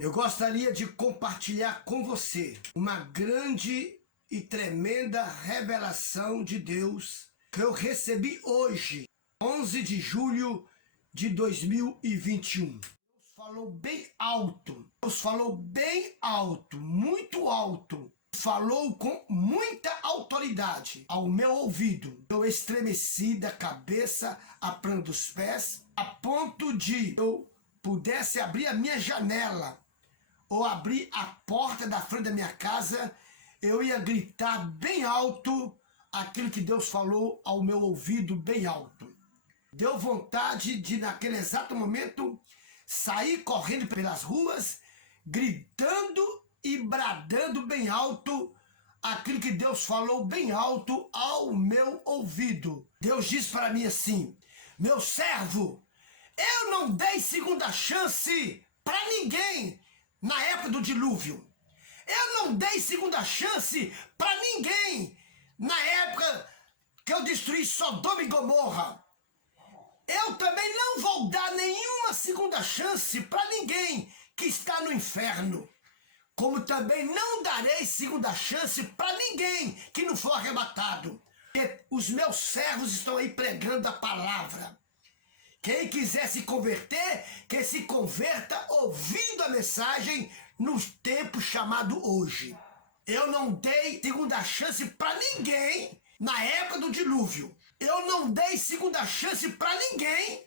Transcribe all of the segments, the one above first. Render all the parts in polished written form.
Eu gostaria de compartilhar com você uma grande e tremenda revelação de Deus que eu recebi hoje, 11 de julho de 2021. Deus falou bem alto, Deus falou bem alto, muito alto. Falou com muita autoridade ao meu ouvido. Eu estremeci da cabeça à planta dos pés, a ponto de eu pudesse abrir a minha janela ou abrir a porta da frente da minha casa, eu ia gritar bem alto aquilo que Deus falou ao meu ouvido bem alto. Deu vontade de, naquele exato momento, sair correndo pelas ruas, gritando e bradando bem alto aquilo que Deus falou bem alto ao meu ouvido. Deus disse para mim assim: meu servo, eu não dei segunda chance para ninguém na época do dilúvio. Eu não dei segunda chance para ninguém na época que eu destruí Sodoma e Gomorra. Eu também não vou dar nenhuma segunda chance para ninguém que está no inferno. Como também não darei segunda chance para ninguém que não for arrebatado. E os meus servos estão aí pregando a palavra. Quem quiser se converter, que se converta ouvindo a mensagem no tempo chamado hoje. Eu não dei segunda chance para ninguém na época do dilúvio. Eu não dei segunda chance para ninguém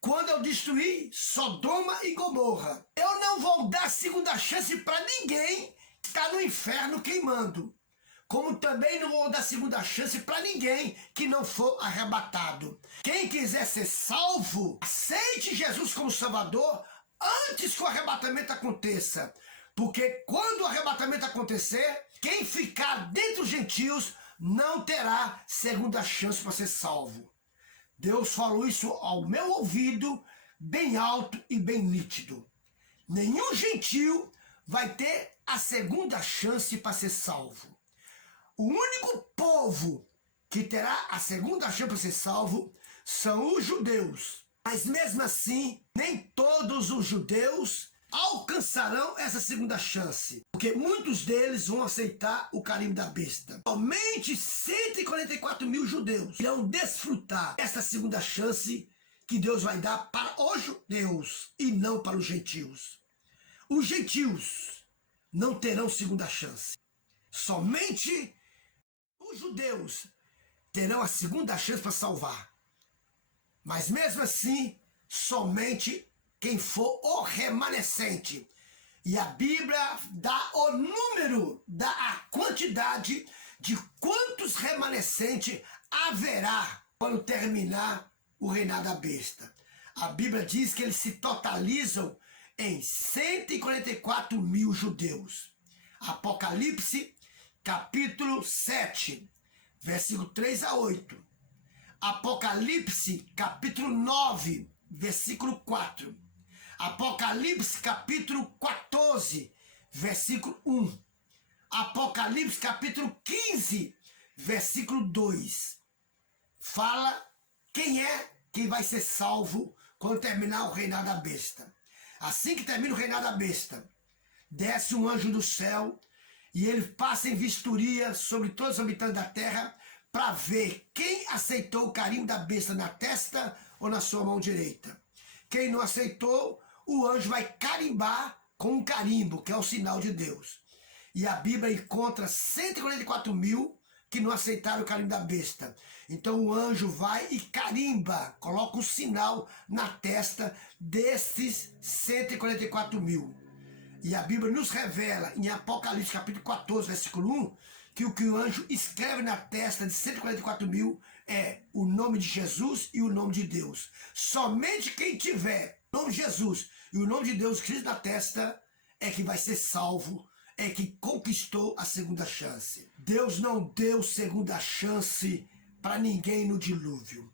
quando eu destruí Sodoma e Gomorra. Eu não vou dar segunda chance para ninguém que está no inferno queimando. Como também não vou dar segunda chance para ninguém que não for arrebatado. Quem quiser ser salvo, aceite Jesus como Salvador antes que o arrebatamento aconteça. Porque quando o arrebatamento acontecer, quem ficar dentre os gentios não terá segunda chance para ser salvo. Deus falou isso ao meu ouvido, bem alto e bem nítido. Nenhum gentio vai ter a segunda chance para ser salvo. O único povo que terá a segunda chance para ser salvo são os judeus. Mas mesmo assim, nem todos os judeus alcançarão essa segunda chance, porque muitos deles vão aceitar o carimbo da besta. Somente 144 mil judeus irão desfrutar essa segunda chance que Deus vai dar para os judeus e não para os gentios. Os gentios não terão segunda chance. Somente os judeus terão a segunda chance para salvar. Mas mesmo assim, somente quem for o remanescente. E a Bíblia dá o número, dá a quantidade de quantos remanescentes haverá quando terminar o reinado da besta. A Bíblia diz que eles se totalizam em 144 mil judeus. Apocalipse, capítulo 7, versículo 3 a 8. Apocalipse, capítulo 9, versículo 4. Apocalipse, capítulo 14, versículo 1. Apocalipse, capítulo 15, versículo 2. Fala quem vai ser salvo quando terminar o reinado da besta. Assim que termina o reinado da besta, desce um anjo do céu e ele passa em vistoria sobre todos os habitantes da terra para ver quem aceitou o carimbo da besta na testa ou na sua mão direita. Quem não aceitou, o anjo vai carimbar com um carimbo, que é o sinal de Deus. E a Bíblia encontra 144 mil que não aceitaram o carimbo da besta. Então o anjo vai e carimba, coloca um sinal na testa desses 144 mil. E a Bíblia nos revela, em Apocalipse capítulo 14, versículo 1, que o anjo escreve na testa de 144 mil é o nome de Jesus e o nome de Deus. Somente quem tiver o nome de Jesus e o nome de Deus escrito na testa é que vai ser salvo, é que conquistou a segunda chance. Deus não deu segunda chance para ninguém no dilúvio.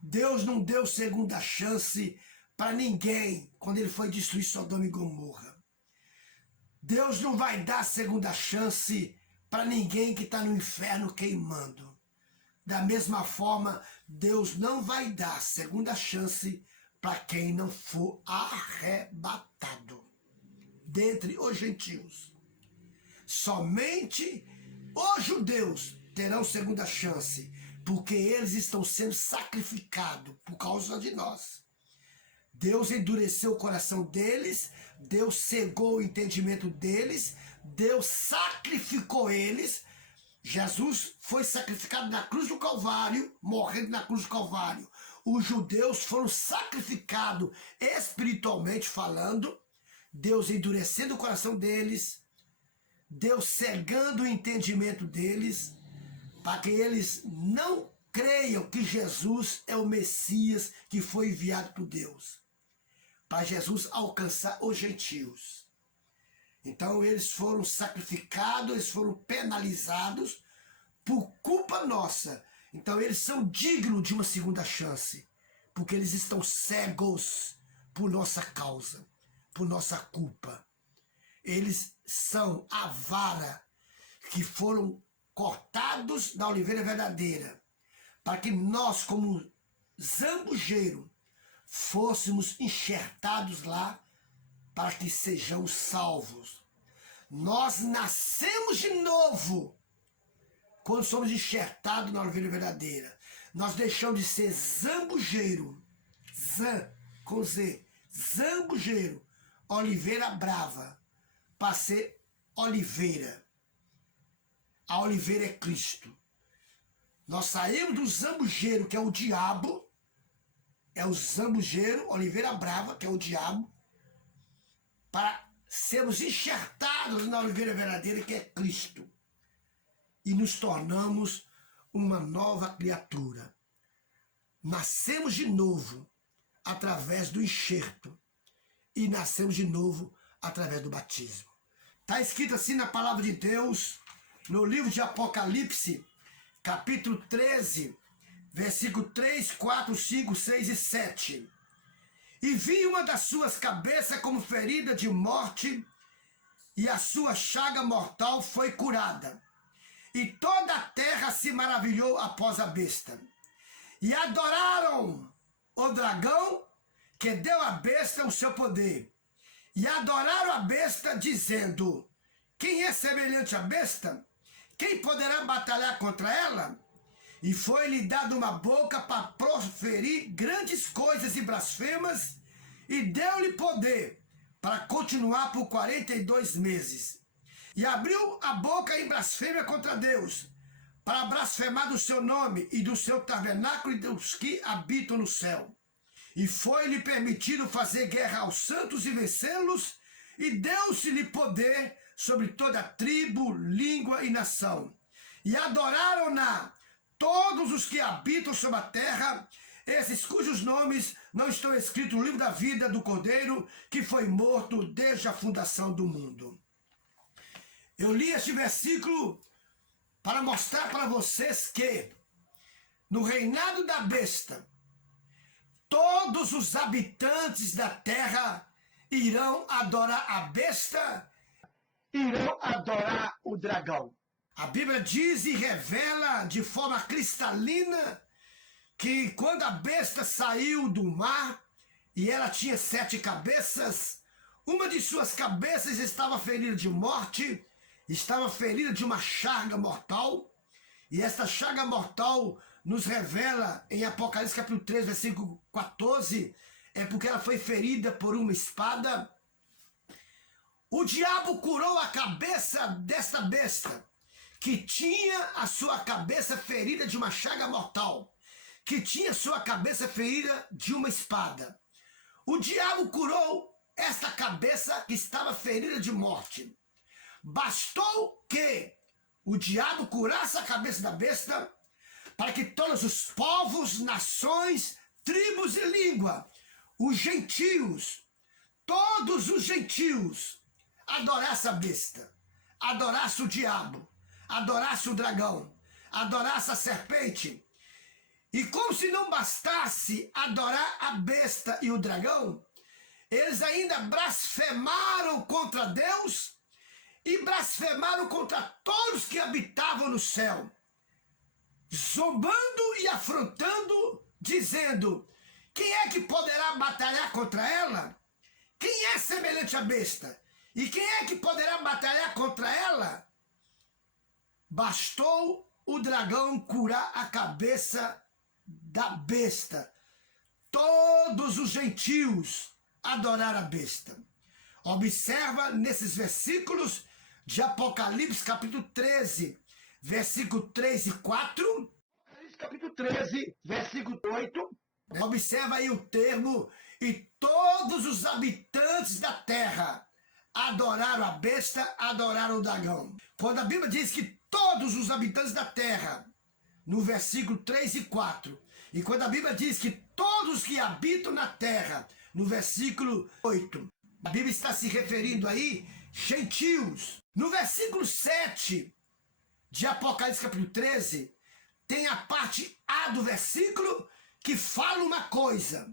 Deus não deu segunda chance para ninguém quando ele foi destruir Sodoma e Gomorra. Deus não vai dar segunda chance para ninguém que está no inferno queimando. Da mesma forma, Deus não vai dar segunda chance para quem não for arrebatado. dentre os gentios. Somente os judeus terão segunda chance, porque eles estão sendo sacrificados por causa de nós. Deus endureceu o coração deles, Deus cegou o entendimento deles, Deus sacrificou eles. Jesus foi sacrificado na cruz do Calvário, morrendo na cruz do Calvário. Os judeus foram sacrificados espiritualmente falando, Deus endurecendo o coração deles, Deus cegando o entendimento deles, para que eles não creiam que Jesus é o Messias que foi enviado por Deus, para Jesus alcançar os gentios. Então eles foram sacrificados, eles foram penalizados por culpa nossa. Então eles são dignos de uma segunda chance, porque eles estão cegos por nossa causa, por nossa culpa. Eles são a vara que foram cortados da oliveira verdadeira, para que nós, como zambujeiro, fôssemos enxertados lá, para que sejamos salvos. Nós nascemos de novo quando somos enxertados na oliveira verdadeira. Nós deixamos de ser zambujeiro, com Z, zambujeiro, oliveira brava, para ser oliveira. A oliveira é Cristo. Nós saímos do zambujeiro, que é o diabo, é o zambujeiro, oliveira brava, que é o diabo, para sermos enxertados na oliveira verdadeira, que é Cristo. E nos tornamos uma nova criatura. Nascemos de novo através do enxerto. E nascemos de novo através do batismo. Está escrito assim na palavra de Deus, no livro de Apocalipse, capítulo 13, versículo 3, 4, 5, 6 e 7. E vi uma das suas cabeças como ferida de morte, e a sua chaga mortal foi curada. E toda a terra se maravilhou após a besta. E adoraram o dragão, que deu à besta o seu poder. E adoraram a besta, dizendo: quem é semelhante à besta? Quem poderá batalhar contra ela? E foi-lhe dado uma boca para proferir grandes coisas e blasfemas, e deu-lhe poder para continuar por 42 meses. E abriu a boca em blasfêmia contra Deus, para blasfemar do seu nome e do seu tabernáculo e dos que habitam no céu. E foi-lhe permitido fazer guerra aos santos e vencê-los, e deu-se-lhe poder sobre toda tribo, língua e nação. E adoraram-na todos os que habitam sobre a terra, esses cujos nomes não estão escritos no livro da vida do Cordeiro, que foi morto desde a fundação do mundo. Eu li este versículo para mostrar para vocês que, no reinado da besta, todos os habitantes da terra irão adorar a besta, irão adorar o dragão. A Bíblia diz e revela de forma cristalina que quando a besta saiu do mar e ela tinha 7 cabeças, uma de suas cabeças estava ferida de morte, estava ferida de uma chaga mortal, e esta chaga mortal nos revela em Apocalipse capítulo 3, versículo 14, é porque ela foi ferida por uma espada. O diabo curou a cabeça desta besta, que tinha a sua cabeça ferida de uma chaga mortal, que tinha a sua cabeça ferida de uma espada. O diabo curou esta cabeça que estava ferida de morte. Bastou que o diabo curasse a cabeça da besta, para que todos os povos, nações, tribos e língua, os gentios, todos os gentios, adorassem a besta, adorassem o diabo, adorassem o dragão, adorassem a serpente. E como se não bastasse adorar a besta e o dragão, eles ainda blasfemaram contra Deus e blasfemaram contra todos que habitavam no céu, zombando e afrontando, dizendo: quem é que poderá batalhar contra ela? Quem é semelhante à besta? E quem é que poderá batalhar contra ela? Bastou o dragão curar a cabeça da besta. Todos os gentios adoraram a besta. Observa nesses versículos de Apocalipse capítulo 13, versículo 3 e 4. Apocalipse capítulo 13, versículo 8. Observa aí o termo, e todos os habitantes da terra adoraram a besta, adoraram o dragão. Quando a Bíblia diz que todos os habitantes da terra, no versículo 3 e 4, e quando a Bíblia diz que todos que habitam na terra, no versículo 8, a Bíblia está se referindo aí gentios. No versículo 7 de Apocalipse capítulo 13, tem a parte A do versículo que fala uma coisa,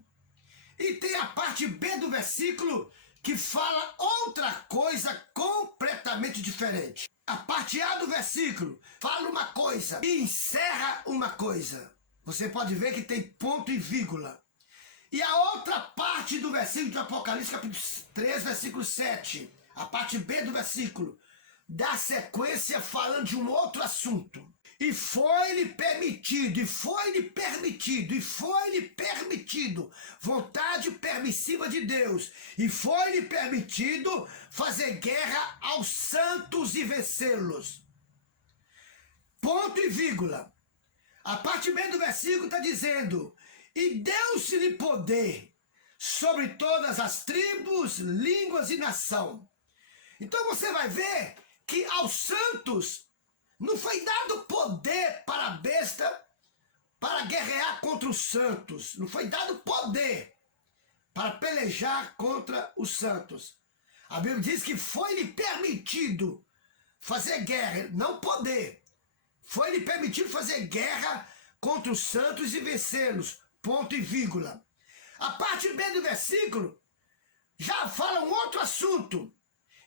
e tem a parte B do versículo que fala outra coisa completamente diferente. A parte A do versículo fala uma coisa e encerra uma coisa. Você pode ver que tem ponto e vírgula. E a outra parte do versículo de Apocalipse, capítulo 3, versículo 7, a parte B do versículo, dá sequência falando de um outro assunto. E foi-lhe permitido, e foi-lhe permitido, e foi-lhe permitido, vontade permissiva de Deus, e foi-lhe permitido fazer guerra aos santos e vencê-los. Ponto e vírgula. A parte B do versículo está dizendo, e deu-se-lhe poder sobre todas as tribos, línguas e nação. Então você vai ver que aos santos não foi dado poder para a besta para guerrear contra os santos. Não foi dado poder para pelejar contra os santos. A Bíblia diz que foi-lhe permitido fazer guerra, não poder. Foi-lhe permitido fazer guerra contra os santos e vencê-los. Ponto e vírgula. A parte B do versículo já fala um outro assunto.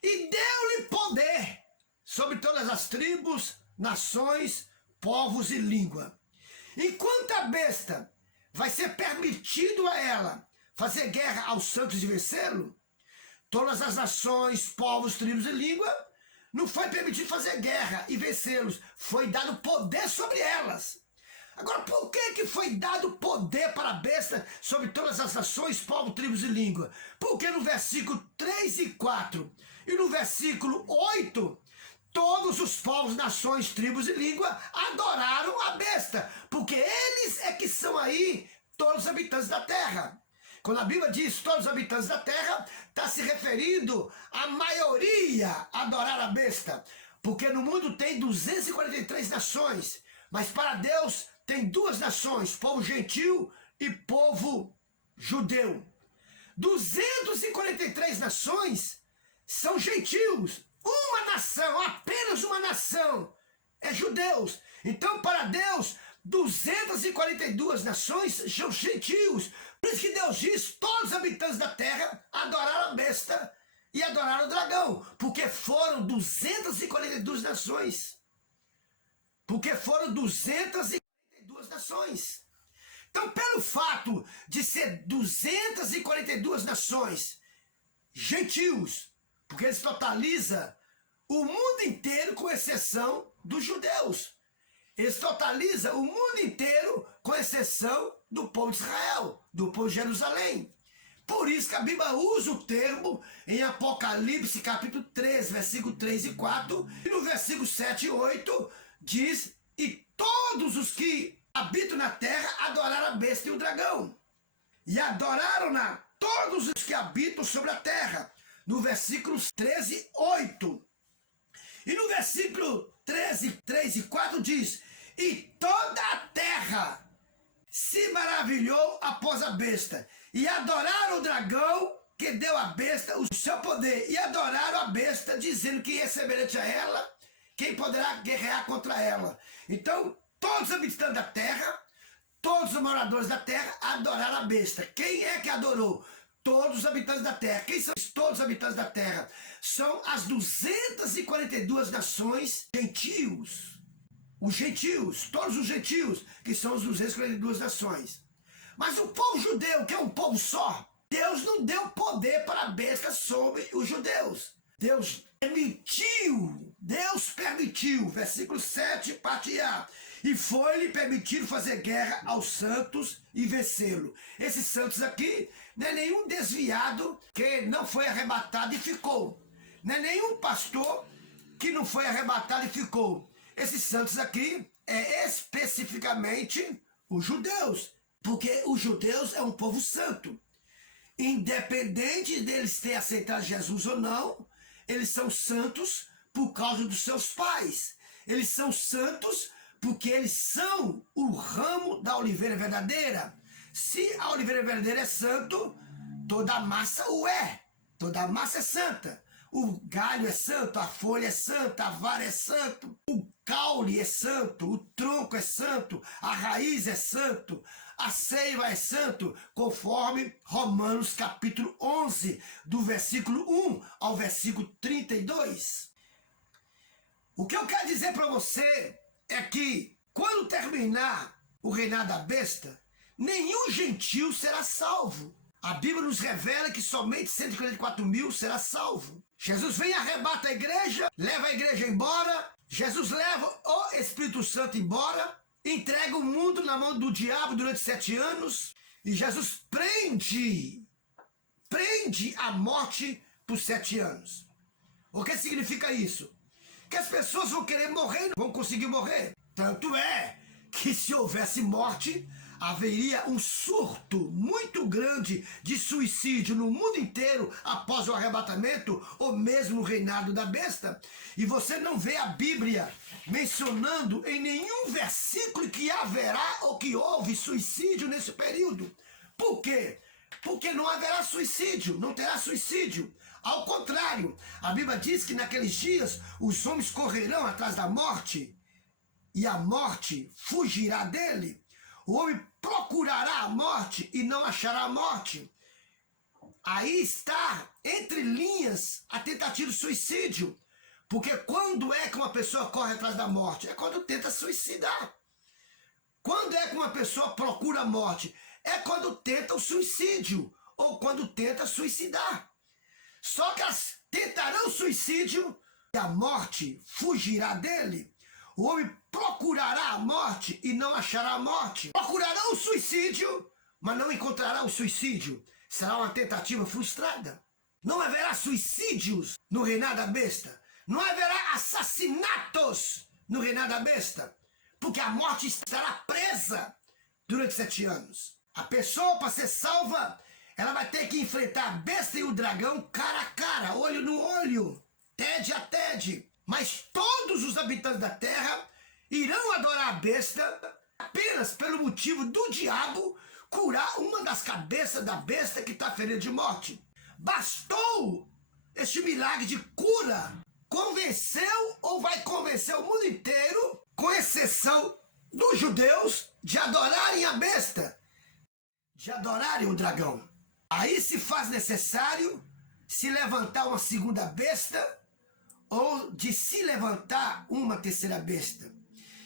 E deu-lhe poder sobre todas as tribos, nações, povos e língua. Enquanto a besta vai ser permitido a ela fazer guerra aos santos e vencê-lo, todas as nações, povos, tribos e língua, não foi permitido fazer guerra e vencê-los. Foi dado poder sobre elas. Agora, por que foi dado poder para a besta sobre todas as nações, povos, tribos e língua? Porque no versículo 3 e 4 e no versículo 8, todos os povos, nações, tribos e língua adoraram a besta, porque eles é que são aí todos os habitantes da terra. Quando a Bíblia diz todos os habitantes da terra, está se referindo à maioria adorar a besta, porque no mundo tem 243 nações, mas para Deus tem duas nações, povo gentil e povo judeu. 243 nações são gentios. Uma nação, apenas uma nação, é judeus. Então, para Deus, 242 nações são gentios. Por isso que Deus diz, todos os habitantes da terra adoraram a besta e adoraram o dragão. Porque foram 242 nações. Porque foram 242 nações. Então, pelo fato de ser 242 nações gentios, porque eles totalizam o mundo inteiro, com exceção dos judeus. Eles totalizam o mundo inteiro, com exceção do povo de Israel, do povo de Jerusalém. Por isso que a Bíblia usa o termo em Apocalipse capítulo 3, versículo 3 e 4, e no versículo 7 e 8 diz, e todos os que habitam na terra adoraram a besta e o dragão. E adoraram-na todos os que habitam sobre a terra. No versículo 13, 8. E no versículo 13, 3 e 4 diz, e toda a terra se maravilhou após a besta, e adoraram o dragão que deu à besta o seu poder, e adoraram a besta, dizendo que é semelhante a ela, quem poderá guerrear contra ela. Então, todos os habitantes da terra, todos os moradores da terra adoraram a besta. Quem é que adorou? Todos os habitantes da terra. Quem são todos os habitantes da terra? São as 242 nações gentios. Os gentios, todos os gentios, que são as 242 nações. Mas o povo judeu, que é um povo só, Deus não deu poder para a besta sobre os judeus. Deus permitiu, versículo 7, parte A, e foi-lhe permitido fazer guerra aos santos e vencê-lo. Esses santos aqui não é nenhum desviado que não foi arrebatado e ficou. Não é nenhum pastor que não foi arrebatado e ficou. Esses santos aqui é especificamente os judeus, porque os judeus é um povo santo. Independente deles terem aceitado Jesus ou não, eles são santos por causa dos seus pais. Eles são santos porque eles são o ramo da oliveira verdadeira. Se a oliveira verdadeira é santo, toda a massa o é. Toda a massa é santa. O galho é santo, a folha é santa, a vara é santo, o caule é santo, o tronco é santo, a raiz é santo, a seiva é santo, conforme Romanos capítulo 11, do versículo 1 ao versículo 32. O que eu quero dizer para você é que, quando terminar o reinado da besta, nenhum gentil será salvo. A Bíblia nos revela que somente 144 mil será salvo. Jesus vem e arrebata a igreja, leva a igreja embora, Jesus leva o Espírito Santo embora, entrega o mundo na mão do diabo durante 7 anos, e Jesus prende a morte por 7 anos. O que significa isso? Que as pessoas vão querer morrer e não vão conseguir morrer. Tanto é que, se houvesse morte, haveria um surto muito grande de suicídio no mundo inteiro após o arrebatamento ou mesmo o reinado da besta. E você não vê a Bíblia mencionando em nenhum versículo que haverá ou que houve suicídio nesse período. Por quê? Porque não haverá suicídio, não terá suicídio. Ao contrário, a Bíblia diz que naqueles dias os homens correrão atrás da morte e a morte fugirá dele. O homem procurará a morte e não achará a morte. Aí está, entre linhas, a tentativa de suicídio. Porque quando é que uma pessoa corre atrás da morte? É quando tenta suicidar. Quando é que uma pessoa procura a morte? É quando tenta o suicídio ou quando tenta suicidar. Só que elas tentarão o suicídio e a morte fugirá dele. O homem procurará a morte e não achará a morte. Procurará o suicídio, mas não encontrará o suicídio. Será uma tentativa frustrada. Não haverá suicídios no reinado da besta. Não haverá assassinatos no reinado da besta. Porque a morte estará presa durante 7 anos. A pessoa, para ser salva, ela vai ter que enfrentar a besta e o dragão cara a cara, olho no olho, tede a tede. Mas todos os habitantes da terra irão adorar a besta apenas pelo motivo do diabo curar uma das cabeças da besta que está ferida de morte. Bastou este milagre de cura. Convenceu ou vai convencer o mundo inteiro, com exceção dos judeus, de adorarem a besta, de adorarem o dragão. Aí se faz necessário se levantar uma segunda besta ou de se levantar uma terceira besta.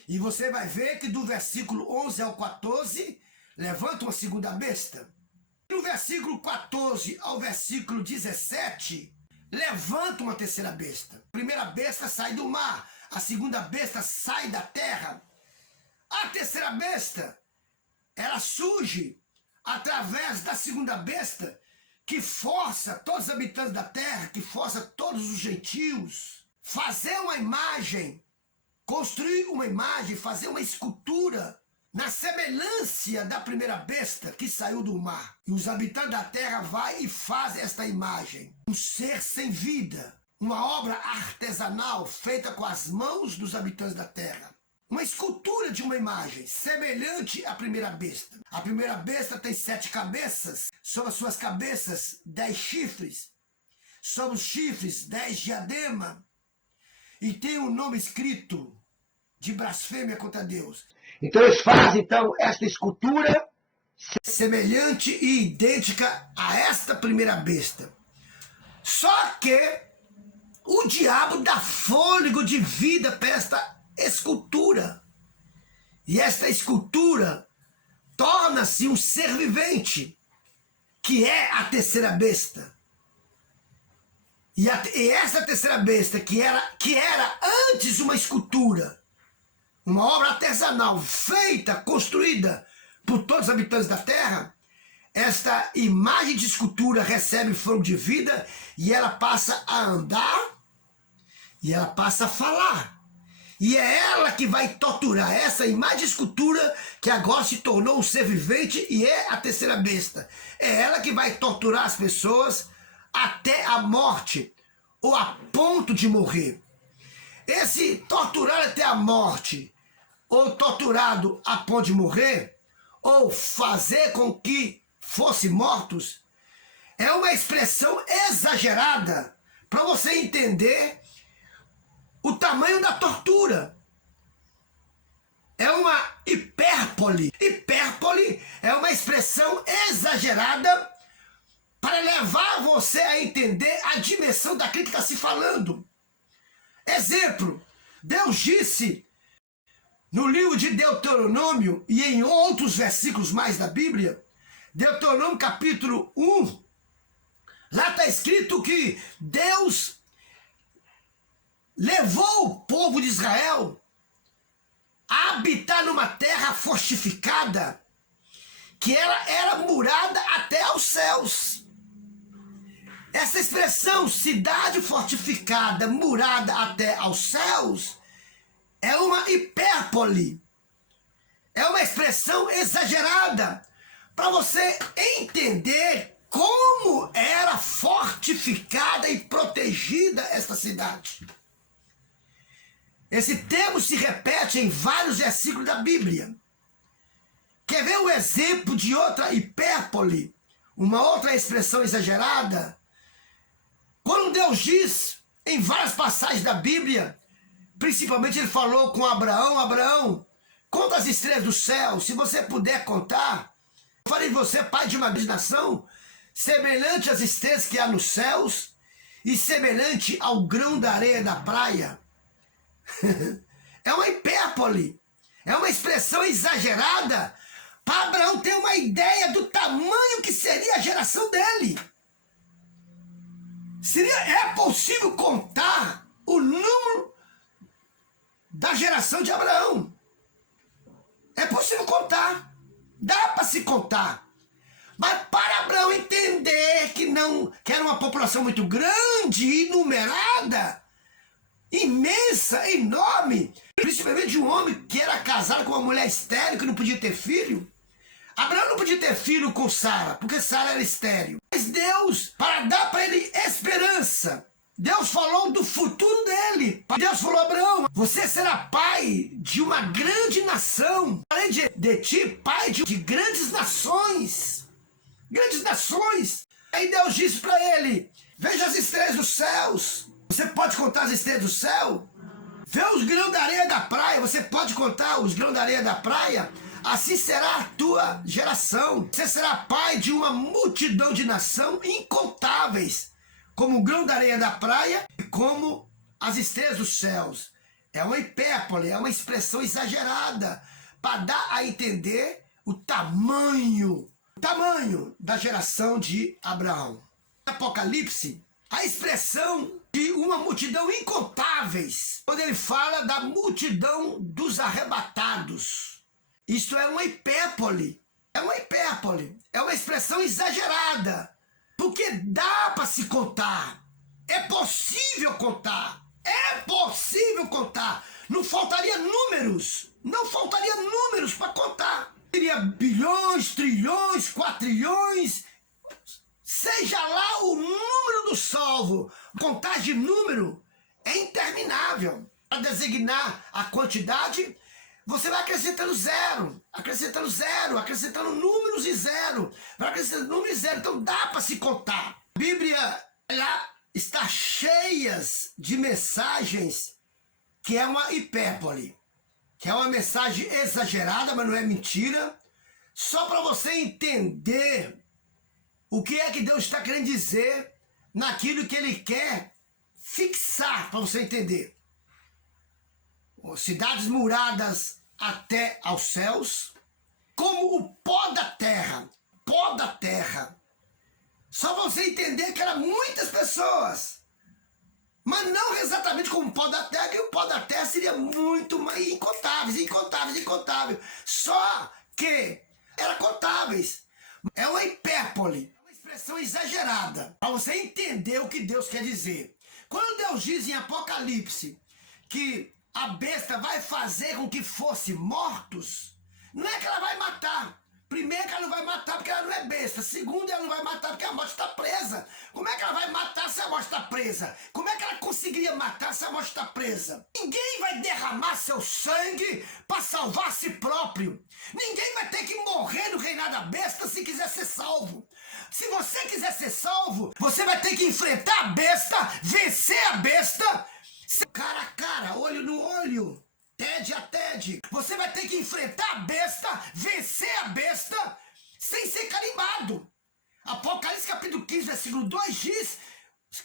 E você vai ver que do versículo 11 ao 14, levanta uma segunda besta. Do versículo 14 ao versículo 17, levanta uma terceira besta. A primeira besta sai do mar, a segunda besta sai da terra. A terceira besta, ela surge através da segunda besta, que força todos os habitantes da terra, que força todos os gentios, fazer uma imagem, construir uma imagem, fazer uma escultura na semelhança da primeira besta que saiu do mar. E os habitantes da terra vão e fazem esta imagem. Um ser sem vida, uma obra artesanal feita com as mãos dos habitantes da terra. Uma escultura de uma imagem semelhante à primeira besta. A primeira besta tem 7 cabeças, sobre as suas cabeças 10 chifres, sobre os chifres 10 diadema, e tem um nome escrito de blasfêmia contra Deus. Então eles fazem esta escultura semelhante e idêntica a esta primeira besta. Só que o diabo dá fôlego de vida para esta escultura. E esta escultura torna-se um ser vivente, que é a terceira besta. E essa terceira besta, que era antes uma escultura, uma obra artesanal feita, construída por todos os habitantes da terra, esta imagem de escultura recebe fogo de vida e ela passa a andar e ela passa a falar. E é ela que vai torturar essa imagem de escultura que agora se tornou um ser vivente e é a terceira besta. É ela que vai torturar as pessoas até a morte ou a ponto de morrer. Esse torturar até a morte ou torturado a ponto de morrer ou fazer com que fossem mortos é uma expressão exagerada para você entender o tamanho da tortura. É uma hipérbole. Hipérbole é uma expressão exagerada para levar você a entender a dimensão daquilo que está se falando. Exemplo, Deus disse no livro de Deuteronômio e em outros versículos mais da Bíblia, Deuteronômio capítulo 1, lá está escrito que Deus levou o povo de Israel a habitar numa terra fortificada, que ela era murada até aos céus. Essa expressão, cidade fortificada, murada até aos céus, é uma hipérbole. É uma expressão exagerada para você entender como era fortificada e protegida esta cidade. Esse termo se repete em vários versículos da Bíblia. Quer ver um exemplo de outra hipérbole? Uma outra expressão exagerada? Quando Deus diz, em várias passagens da Bíblia, principalmente ele falou com Abraão, Abraão, conta as estrelas do céu, se você puder contar, eu farei de você pai de uma grande nação, semelhante às estrelas que há nos céus, e semelhante ao grão da areia da praia. É uma hipérbole, é uma expressão exagerada para Abraão ter uma ideia do tamanho que seria a geração dele. É possível contar o número da geração de Abraão. É possível contar, dá para se contar. Mas para Abraão entender que era uma população muito grande e numerada, imensa, enorme, principalmente de um homem que era casado com uma mulher estéril, que não podia ter filho. Abraão não podia ter filho com Sara, porque Sara era estéril. Mas Deus, para dar para ele esperança, Deus falou do futuro dele. Deus falou, Abraão, você será pai de uma grande nação. Além de ti, pai de grandes nações. Grandes nações. Aí Deus disse para ele, veja as estrelas dos céus. Você pode contar as estrelas do céu? Vê os grãos da areia da praia. Você pode contar os grãos da areia da praia? Assim será a tua geração. Você será pai de uma multidão de nação incontáveis, como o grão da areia da praia e como as estrelas dos céus. É uma hipérbole, é uma expressão exagerada para dar a entender o tamanho da geração de Abraão. Apocalipse, a expressão de uma multidão incontáveis, quando ele fala da multidão dos arrebatados. Isto é uma hipérbole, é uma expressão exagerada, porque dá para se contar, é possível contar, não faltaria números para contar. Seria bilhões, trilhões, quatrilhões, seja lá o número do salvo. Contagem de número é interminável. Para designar a quantidade, você vai acrescentando zero, acrescentando números e zero, vai acrescentando números e zero. Então dá para se contar. A Bíblia, ela está cheia de mensagens que é uma hipérbole, que é uma mensagem exagerada, mas não é mentira, só para você entender o que é que Deus está querendo dizer naquilo que Ele quer fixar, para você entender. Cidades muradas até aos céus, como o pó da terra. Só para você entender que eram muitas pessoas como o pó da terra, e o pó da terra seria muito mais incontáveis. Só que eram contáveis. É uma hipérbole, é uma expressão exagerada, para você entender o que Deus quer dizer. Quando Deus diz em Apocalipse que a besta vai fazer com que fosse mortos, não é que ela vai matar. Primeiro, que ela não vai matar porque ela não é besta. Segundo, ela não vai matar porque a morte está presa. Como é que ela vai matar se a morte está presa? Como é que ela conseguiria matar se a morte está presa? Ninguém vai derramar seu sangue para salvar a si próprio. Ninguém vai ter que morrer no reinado da besta se quiser ser salvo. Se você quiser ser salvo, você vai ter que enfrentar a besta, vencer a besta, cara a cara, olho no olho. TED a TED. Você vai ter que enfrentar a besta, vencer a besta, sem ser carimbado. Apocalipse capítulo 15, versículo 2 diz: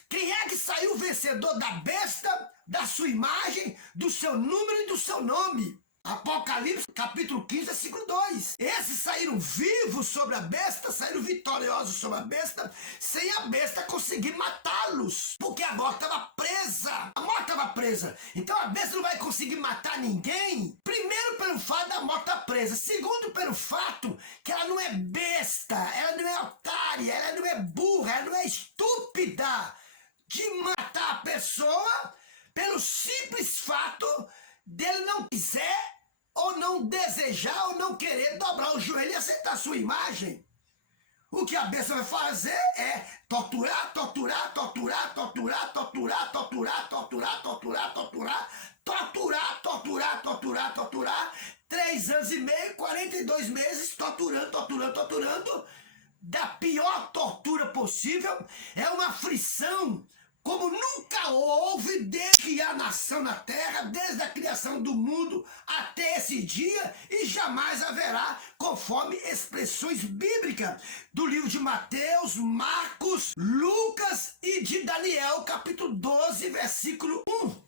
quem é que saiu vencedor da besta, da sua imagem, do seu número e do seu nome? Apocalipse capítulo 15, versículo 2. Esses saíram vivos sobre a besta, saíram vitoriosos sobre a besta, sem a besta conseguir matá-los, porque a morte estava presa. A morte estava presa. Então a besta não vai conseguir matar ninguém. Primeiro, pelo fato da morte estar presa. Segundo, pelo fato que ela não é besta, ela não é otária, ela não é burra, ela não é estúpida de matar a pessoa pelo simples fato dele não quiser ou não desejar ou não querer dobrar o joelho e aceitar sua imagem. O que a besta vai fazer é torturar, 3 anos e meio, 42 meses, torturando, da pior tortura possível. É uma aflição como nunca houve desde que há nação na terra, desde a criação do mundo até esse dia, e jamais haverá, conforme expressões bíblicas do livro de Mateus, Marcos, Lucas e de Daniel, capítulo 12, versículo 1.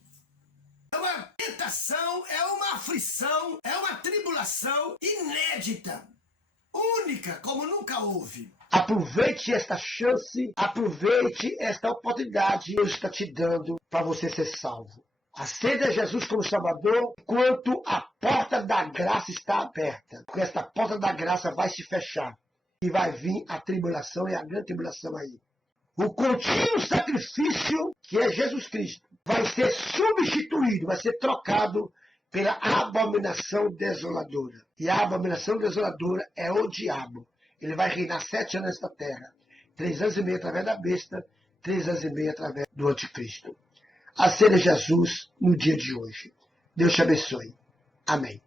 É uma tentação, é uma aflição, é uma tribulação inédita, única, como nunca houve. Aproveite esta chance, aproveite esta oportunidade que Deus está te dando para você ser salvo. Aceita Jesus como Salvador enquanto a porta da graça está aberta. Porque esta porta da graça vai se fechar e vai vir a tribulação e a grande tribulação aí. O contínuo sacrifício, que é Jesus Cristo, vai ser substituído, vai ser trocado pela abominação desoladora. E a abominação desoladora é o diabo. Ele vai reinar 7 anos nesta terra. 3 anos e meio através da besta, 3 anos e meio através do anticristo. Aceita Jesus no dia de hoje. Deus te abençoe. Amém.